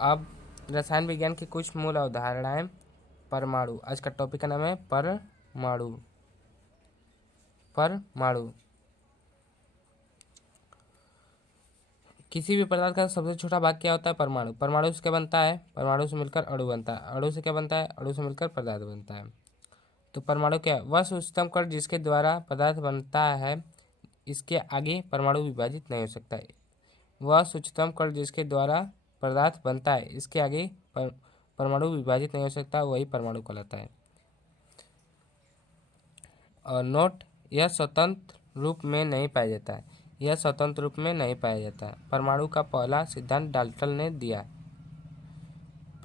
अब रसायन विज्ञान की कुछ मूल अवधारणाएं। परमाणु, आज का टॉपिक का नाम है परमाणु। परमाणु किसी भी पदार्थ का सबसे छोटा भाग क्या होता है? परमाणु। परमाणु से क्या बनता है? परमाणु से मिलकर अणु बनता है। अणु से क्या बनता है? अणु से मिलकर पदार्थ बनता है। तो परमाणु क्या है? वह उच्चतम कण जिसके द्वारा पदार्थ बनता है, इसके आगे परमाणु विभाजित नहीं हो सकता है। वह उच्चतम कण जिसके द्वारा पदार्थ बनता है, इसके आगे परमाणु विभाजित नहीं हो सकता, वही परमाणु कहलाता है। और नोट, यह स्वतंत्र रूप में नहीं पाया जाता है। यह स्वतंत्र रूप में नहीं पाया जाता है। परमाणु का पहला सिद्धांत डाल्टन ने दिया।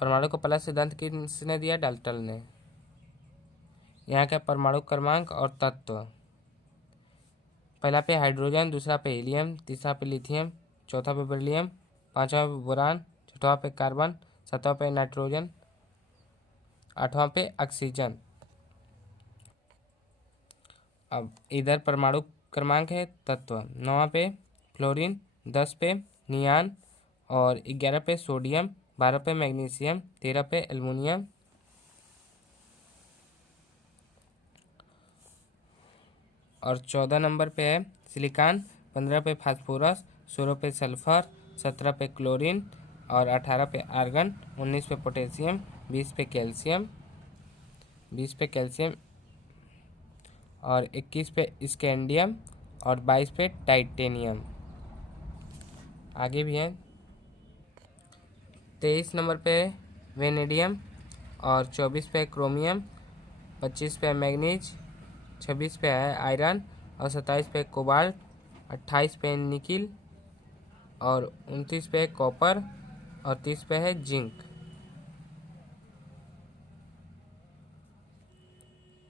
परमाणु का पहला सिद्धांत किसने दिया? डाल्टन ने। यहाँ का परमाणु क्रमांक और तत्व। पहला पे हाइड्रोजन, दूसरा पे हीलियम, तीसरा पे लिथियम, चौथा पे बेरिलियम, पांचवा पे बोरान, छठवां पे कार्बन, सातवां पे नाइट्रोजन, आठवां पे ऑक्सीजन। अब इधर परमाणु क्रमांक है तत्व। 9वां पे फ्लोरीन, 10 पे नियान और 11 पे सोडियम, 12 पे मैग्नीशियम, 13 पे एल्युमिनियम और 14 नंबर पे है सिलिकॉन, 15 पे फास्फोरस, 16 पे सल्फर, 17 पे क्लोरीन और 18 पे आर्गन, 19 पे पोटेशियम, 20 पे कैल्शियम, 20 पे कैल्शियम और 21 पे स्कैंडियम और 22 पे टाइटेनियम। आगे भी हैं। 23 नंबर पे वेनेडियम और 24 पे क्रोमियम, 25 पे मैग्नीज, 26 पे है आयरन और 27 पे कोबाल्ट, 28 पे निकिल और 29 पे कॉपर और 30 पे है जिंक।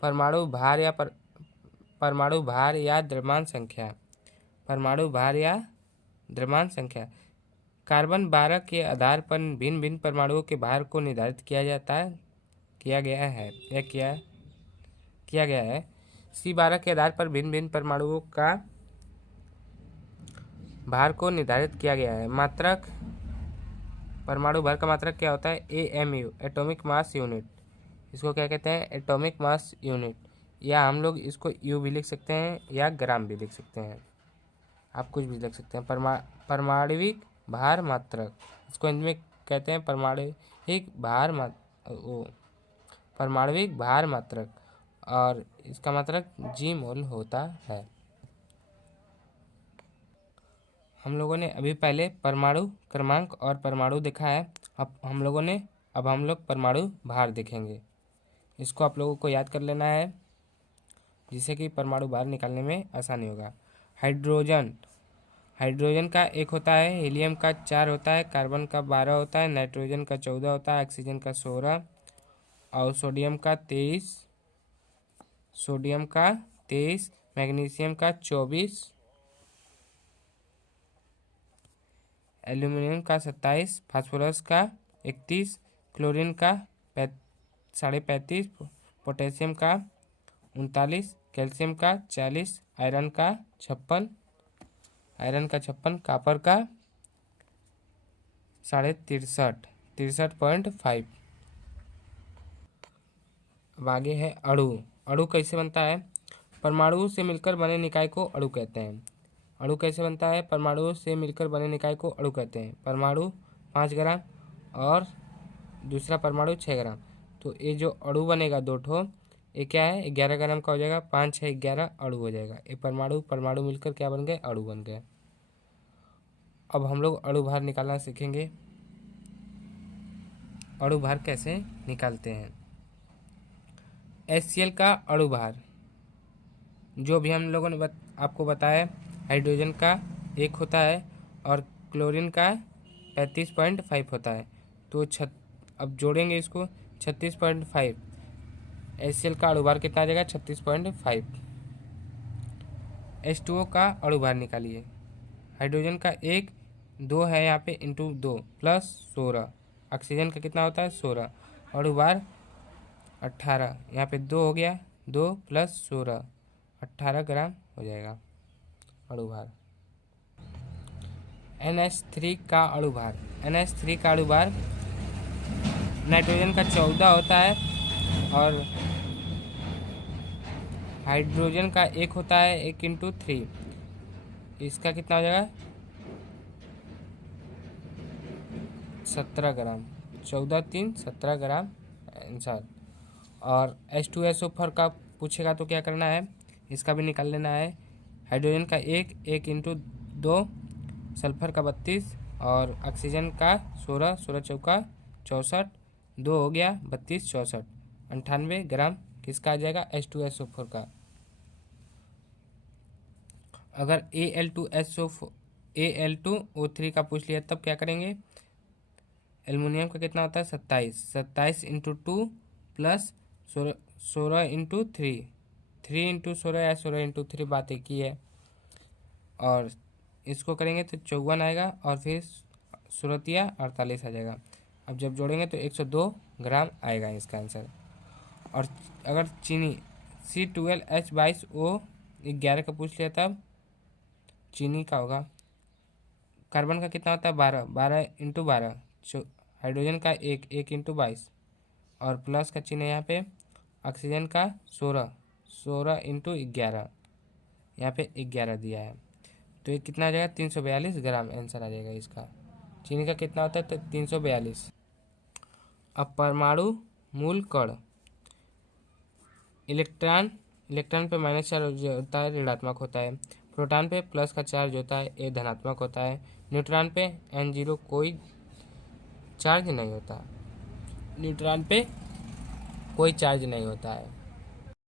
परमाणु भार या परमाणु भार या द्रव्यमान संख्या। परमाणु भार या द्रव्यमान संख्या। कार्बन 12 के आधार पर भिन्न भिन्न परमाणुओं के भार को निर्धारित किया गया है। C12 के आधार पर भिन्न भिन्न परमाणुओं का भार को निर्धारित किया गया है। मात्रक, परमाणु भार का मात्रक क्या होता है? AMU, atomic mass unit. इसको क्या कहते हैं? Atomic mass unit. या हम लोग इसको U भी लिख सकते हैं या ग्राम भी लिख सकते हैं, आप कुछ भी लिख सकते हैं। परमाणविक भार मात्रक, इसको हिंदी में कहते हैं परमाणविक भार मात्रक और इसका मात्रक G मोल होता है। हम लोगों ने अभी पहले परमाणु क्रमांक और परमाणु देखा है। अब हम लोग परमाणु भार देखेंगे। इसको आप लोगों को याद कर लेना है, जिससे कि परमाणु भार निकालने में आसानी होगा। हाइड्रोजन का 1 होता है, हीलियम का 4 होता है, कार्बन का 12 होता है, नाइट्रोजन का 14 होता है, ऑक्सीजन का 16 और सोडियम का 23, मैग्नीशियम का 24, एल्यूमिनियम का 27, फास्फोरस का 31, क्लोरीन का 35.5, पोटेशियम का 39, कैल्शियम का 40, आयरन का 56, कॉपर का 63.5। अब आगे है अणु। अणु कैसे बनता है? परमाणु से मिलकर बने निकाय को अणु कहते हैं। अणु कैसे बनता है? परमाणु से मिलकर बने निकाय को अणु कहते हैं। परमाणु 5 ग्राम और दूसरा परमाणु 6 ग्राम। तो ये जो अणु बनेगा दो ठो, ये क्या है? 11 ग्राम का हो जाएगा। 5 6 11 अणु हो जाएगा। ये परमाणु मिलकर क्या बन गए? अणु बन गए। अब हम लोग अणु भार निकालना सीखेंगे। अणु भार कैसे निकालते हैं? HCl का अणु भार, जो भी हम लोगों ने आपको बताया, हाइड्रोजन का 1 होता है और क्लोरीन का 35.5 होता है। तो अब जोड़ेंगे इसको, 36.5। HCl का अणु भार कितना आ जाएगा? 36.5। H2O का अणु भार निकालिए। हाइड्रोजन का 1, 2 है यहाँ पे, इंटू 2 प्लस 16। ऑक्सीजन का कितना होता है? 16। अणु भार 18, यहाँ पे 2 हो गया, 2 प्लस 16, 18 ग्राम हो जाएगा अणु भार। NH3 का अणु भार। NH3 का अणु भार नाइट्रोजन का 14 होता है और हाइड्रोजन का 1 होता है, 1 × 3। इसका कितना हो जाएगा 17 ग्राम। 14 3 17 ग्राम आंसर। और H2SO4 का पूछेगा तो क्या करना है, इसका भी निकाल लेना है। हाइड्रोजन का 1 × 2, सल्फर का 32 और ऑक्सीजन का 16 16 चौका 64, 2 हो गया 32 64, 98 ग्राम किसका आ जाएगा H2SO4 का। अगर Al2O3 का पूछ लिया तब क्या करेंगे, एल्युमिनियम का कितना होता है 27, 27 × 2 प्लस 16 × 3, 3 × 16 या 16 × 3 बात एक ही है। और इसको करेंगे तो 54 आएगा और फिर 16 48 आ जाएगा। अब जब जोड़ेंगे तो 102 ग्राम आएगा इसका आंसर। और अगर चीनी C12H22O11 का पूछ लिया तब चीनी का होगा। कार्बन का कितना होता है 12, 12 × 12, हाइड्रोजन का 1 × 22 और प्लस का चिन्ह यहाँ पे। ऑक्सीजन का 16, 16 × 11, यहाँ पे 11 दिया है तो ये कितना आ जाएगा 342 ग्राम आंसर आ जाएगा इसका। चीनी का कितना होता है तो 342। अब परमाणु मूल कण। इलेक्ट्रॉन पे माइनस चार्ज होता है, ऋणात्मक होता है। प्रोटॉन पे प्लस का चार्ज होता है, ये धनात्मक होता है। न्यूट्रॉन पे N0 कोई चार्ज नहीं होता, न्यूट्रॉन पे कोई चार्ज नहीं होता है।